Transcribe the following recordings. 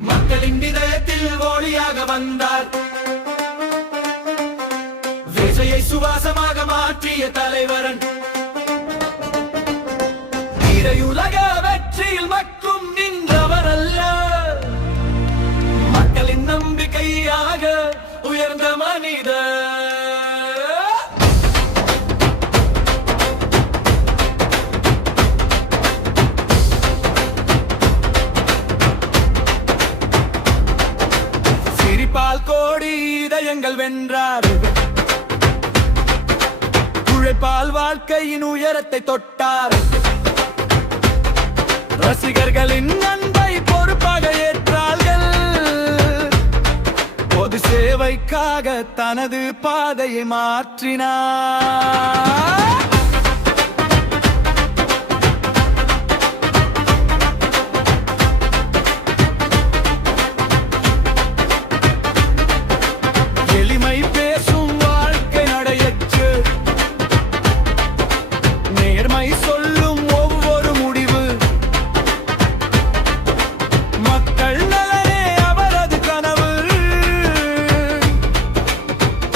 மக்களின் இதயத்தில் ஒளியாக வந்தார். விஜயை சுவாசமாக மாற்றிய தலைவரன். திரையுலக வெற்றியில் மட்டும் நின்றவர் அல்ல, மக்களின் நம்பிக்கையாக உயர்ந்த மனிதர். சிரிப்பால் கோடி இதயங்கள் வென்றார். உழைப்பால் வாழ்க்கையின் உயரத்தை தொட்டார். ரசிகர்களின் அன்பை பொறுப்பாக ஏற்றார்கள். பொது சேவைக்காக தனது பாதையை மாற்றினார். எளிமை பேசும் வாழ்க்கை நடையற்று, நேர்மை சொல்லும் ஒவ்வொரு முடிவு, மக்கள் நலனே அவரது கனவு.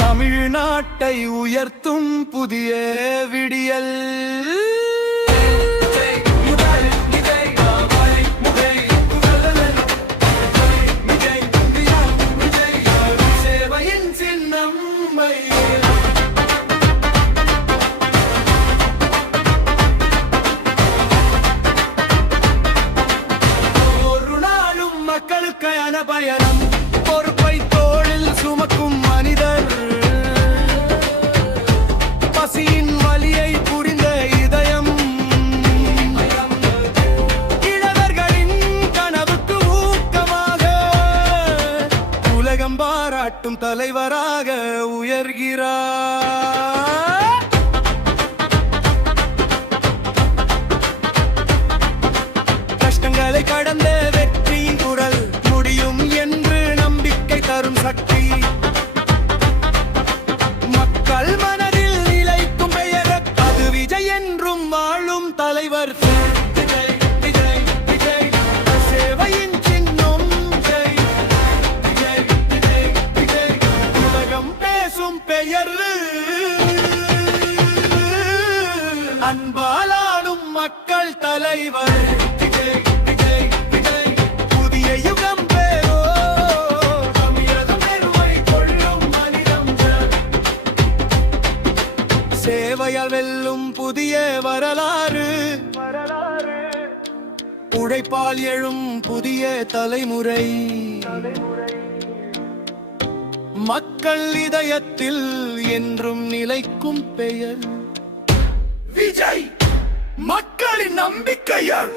தமிழ்நாட்டை உயர்த்தும் புதிய விடியல். மக்களுக்கான பயணம், பொறுப்பை தோளில் சுமக்கும் மனிதர். பசியின் வலியை புரிந்த இதயம், இளவர்களின் கனவுக்கு ஊக்கமாக உலகம் பாராட்டும் தலைவராக உயர்கிறார். கஷ்டங்களை கடந்த வெற்றியின் குரல், முடியும் என்று நம்பிக்கை தரும் சக்தி, மக்கள் மனதில் நிலைக்கும் பெயர், அது விஜய் என்றும் வாழும் தலைவர். விஜய் விஜய் விஜய் சேவையின் சின்னம். விஜய் விஜய் விஜய் விஜய் உலகம் பேசும் பெயர். அன்பாலாடும் மக்கள் தலைவர். விஜய் விஜய் விஜய் புதிய யுகம் பேரோ, தமிழகம் பெருமை கொள்ளும் மனிதம். சேவையால் வெல்லும் புதிய வரலாறு, உழைப்பால் எழும் புதிய தலைமுறை, மக்கள் இதயத்தில் என்றும் நிலைக்கும் பெயர். விஜய் மக்களின் நம்பிக்கையர்.